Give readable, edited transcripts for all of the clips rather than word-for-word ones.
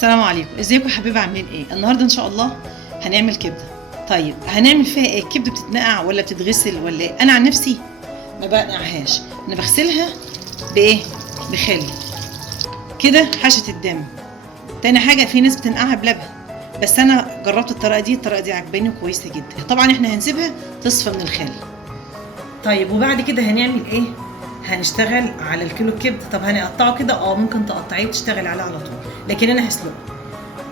السلام عليكم، ازيكم يا حبايبي؟ عاملين ايه؟ النهارده ان شاء الله هنعمل كبده. طيب هنعمل فيها ايه؟ الكبده بتتنقع ولا بتتغسل ولا ايه؟ انا عن نفسي ما بنقعهاش، انا بغسلها بايه؟ بخل كده حشة الدم. تاني حاجه في ناس بتنقعها بلبن، بس انا جربت الطريقه دي عجباني وكويسه جدا. طبعا احنا هنسيبها تصفى من الخل. طيب وبعد كده هنعمل ايه؟ هنشتغل على الكيلو الكبده. طب هنقطعه كده؟ ممكن تقطعيه وتشتغل عليه على طول، لكن انا هسلقه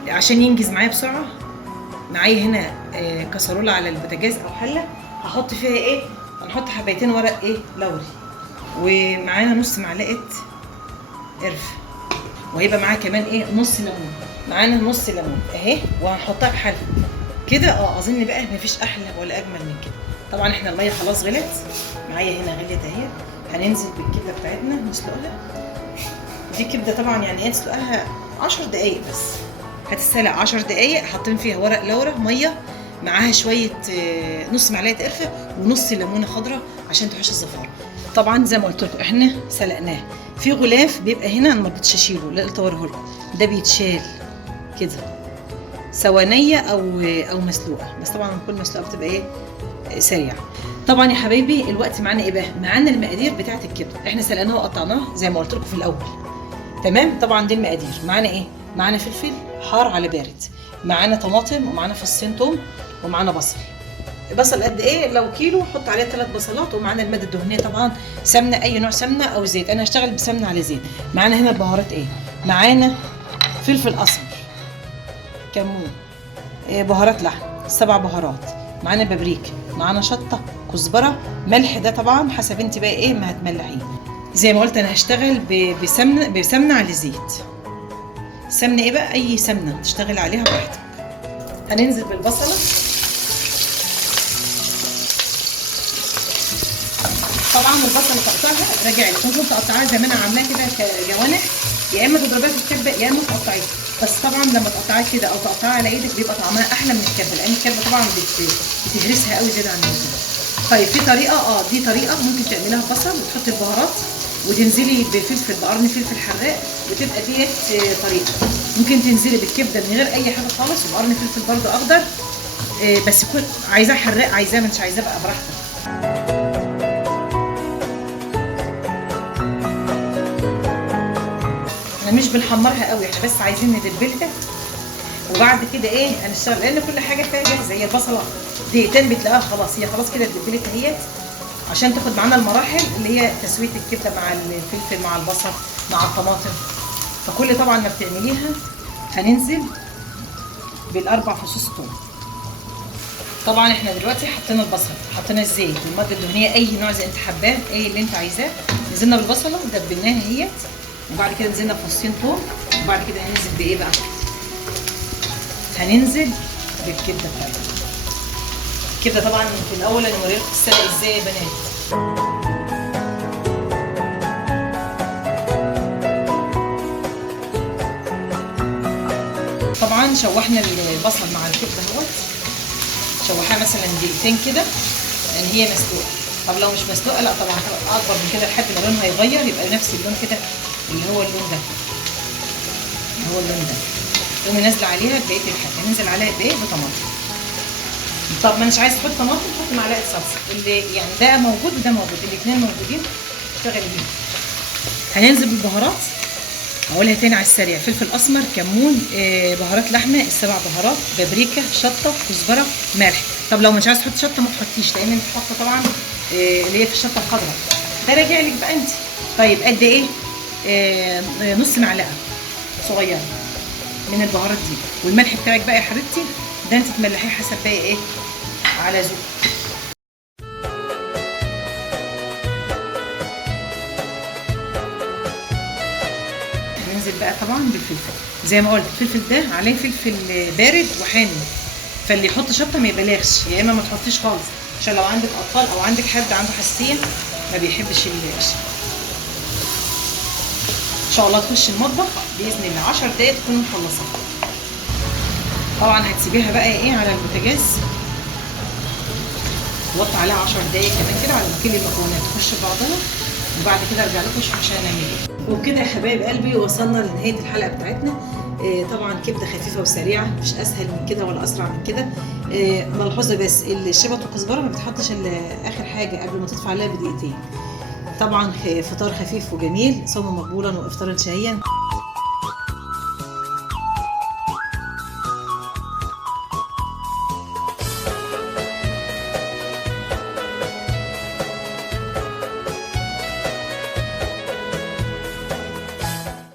عشان ينجز معايا بسرعه. معايا هنا كسرولة على البوتاجاز او حله، هحط فيها ايه؟ هنحط حبايتين ورق ايه؟ لوري، ومعانا نص معلقه قرفه، وهيبقى معاها كمان ايه؟ نص ليمون. معانا نص ليمون اهي، وهنحطها في حله كده. اظن بقى مفيش احلى ولا اجمل من كده. طبعا احنا الميه خلاص غلت معايا هنا، غليت اهي. هننزل بالكبده بتاعتنا نسلقها. دي كبده طبعا يعني ايه؟ تسلقها 10 دقايق بس. هتتسلق 10 دقايق، حاطين فيها ورق لورا، ميه معاها شويه نص معلقه قرفه ونص ليمونه خضراء عشان تحوش الزفاره. طبعا زي ما قلت لكم احنا سلقناه في غلاف بيبقى هنا، انا ما رضيتش اشيله، لا قلت اوريه لكم. ده بيتشال كده سوانيه او مسلوقه، بس طبعا كل مسلوقه بتبقى ايه؟ سريعه. طبعا يا حبايبي الوقت معانا ايه بقى؟ معانا المقادير بتاعه الكبده، احنا سلقناها وقطعناها زي ما قلت لكم في الاول. تمام. طبعا دي المقادير. معانا ايه؟ معانا فلفل حار على بارد، معانا طماطم، ومعانا فصين توم، ومعانا بصل قد ايه؟ لو كيلو حط عليه 3 بصلات، ومعانا الماده الدهنيه طبعا سمنه، اي نوع سمنه او زيت. انا هشتغل بسمنه على زيت. معانا هنا البهارات ايه؟ معانا فلفل اسمر، كمون، بهارات لحم 7 بهارات، معانا بابريكا، معانا شطه، كزبره، ملح ده طبعا حسب انت بقى ايه ما هتملحيه. زي ما قلت انا هشتغل بسمنه على زيت. سمنه ايه بقى؟ اي سمنه تشتغل عليها براحتك. هننزل بالبصله. طبعا البصله تقطعها راجع لك، ممكن تقطعها زي ما انا عاملاها كده كجوانح، يا اما تضربيها في الكبه يا اما تقطعيها. بس طبعا لما تقطعيها كده او تقطعها على ايدك بيبقى طعمها احلى من الكبه، لان الكبه طبعا بتهرسها قوي زياده عن اللزوم. طيب في طريقه، دي طريقه ممكن تعمليها بصل وتحطي البهارات وتنزلي بفلفل، بقرن فلفل حراق، وتبقى ديت طريقه. ممكن تنزلي بالكبده من غير اي حاجه خالص، وبقرن فلفل برده اخضر، بس كل عايزاه حراق، عايزاه مش عايزاه بقى براحتك. احنا مش بنحمرها قوي، احنا بس عايزين ندبلها، وبعد كده ايه هنشتغل، لان كل حاجه فيها جاهزه. هي البصله دقيقتين بتلاقيها خلاص، هي خلاص كده اتدبلت اهيت، عشان تاخد معانا المراحل اللي هي تسويه الكبده مع الفلفل مع البصل مع الطماطم. فكل طبعا ما بتعمليها هننزل بالاربع فصوص توم. طبعا احنا دلوقتي حطينا البصل، حطينا الزيت والماده الدهنيه، اي نوع زي انت حباه، ايه اللي انت عايزاه. نزلنا بالبصله ودبلناها اهيت، وبعد كده نزلنا بفصين توم، وبعد كده هننزل بايه بقى؟ هننزل بالكبده بتاعتنا. الكبده طبعا في الاول انا وريتكم السلق ازاي يا بنات. طبعا شوحنا البصل مع الكبده اهوت، شوحها مثلا دقيقتين كده لان هي مسلوقه. طب لو مش مسلوقه لا طبعا اكبر من كده لحد ما لونها يغير، يبقى نفس اللون كده اللي هو اللون ده، تقومي نازله عليها بقيه الحاجه. هننزل عليها بايه؟ بطماطم. طب ما مش عايز تحط طماطم حط معلقه صلصه، اللي يعني ده موجود وده موجود، الاثنين موجودين اشتغلي بيهم. هننزل بالبهارات، هقولها تاني على السريع: فلفل اسمر، كمون، بهارات لحمه ال7 بهارات، بابريكا، شطه، كزبره، ملح. طب لو مش عايز تحط شطه ما تحطيش، لان انت حاطه طبعا اللي هي في الشطه الخضراء، ده راجع لك بقى انت. طيب قد ايه؟ نص معلقه صغيره من البهارات دي، والملح بتاعك بقى يا حبيبتي ده انت تملحيه حسب بقى ايه على ذوق. هننزل بقى طبعا بالفلفل زي ما قلت. الفلفل ده عليه فلفل بارد وحامي، فاللي يحط شطه ما يبالغش، يا اما ما تحطيش خالص، عشان لو عندك اطفال او عندك حد عنده حساسيه ما بيحبش الشطه. ان شاء الله تخش المطبخ باذن الله 10 دقايق تكوني مخلصاها. طبعا هتسيبيها بقى ايه على البوتاجاز، وطي عليها 10 دقايق كمان كده على ما كل المكونات تخش في بعضها، وبعد كده ارجع لكم عشان نعمل ايه. وبكده يا حبايب قلبي وصلنا لنهايه الحلقه بتاعتنا. طبعا كبده خفيفه وسريعه، مش اسهل من كده ولا اسرع من كده. ملحوظه بس، الشبت والكزبره ما بتحطش الا اخر حاجه قبل ما تطفي عليها بدقيقتين. طبعا فطار خفيف وجميل، صوما مقبولا وافطارا شهيا.